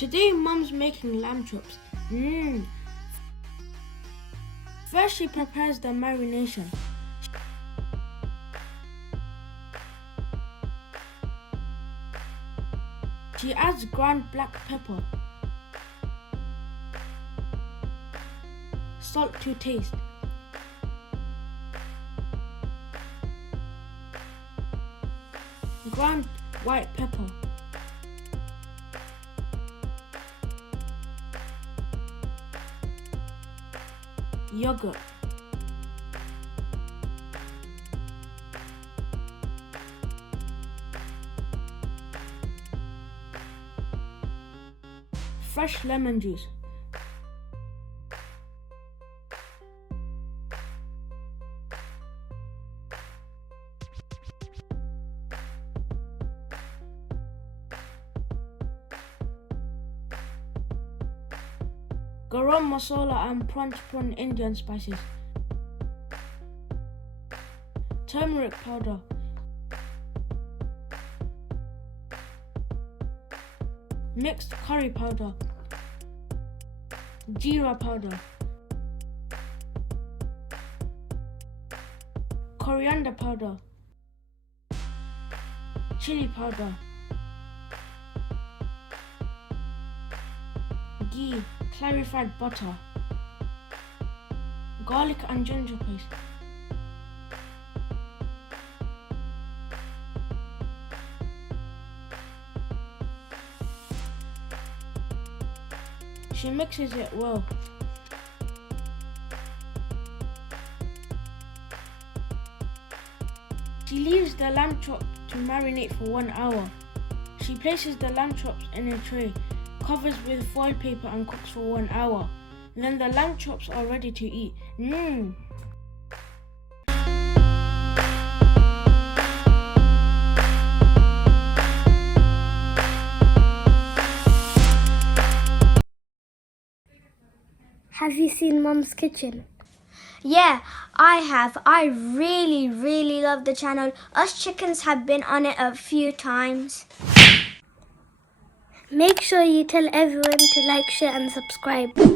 Today Mum's making lamb chops. First she prepares the marination. She adds ground black pepper, salt to taste, ground white pepper, yogurt, fresh lemon juice, garam masala and prawn Indian spices, turmeric powder, mixed curry powder, jeera powder, coriander powder, chili powder, ghee, clarified butter, garlic and ginger paste, she mixes it well. She leaves the lamb chop to marinate for 1 hour. She places the lamb chops in a tray, covers with foil paper and cooks for 1 hour. Then the lamb chops are ready to eat. Have you seen Mum's Kitchen? Yeah, I have. I really love the channel. Us chickens have been on it a few times. Make sure you tell everyone to like, share and subscribe.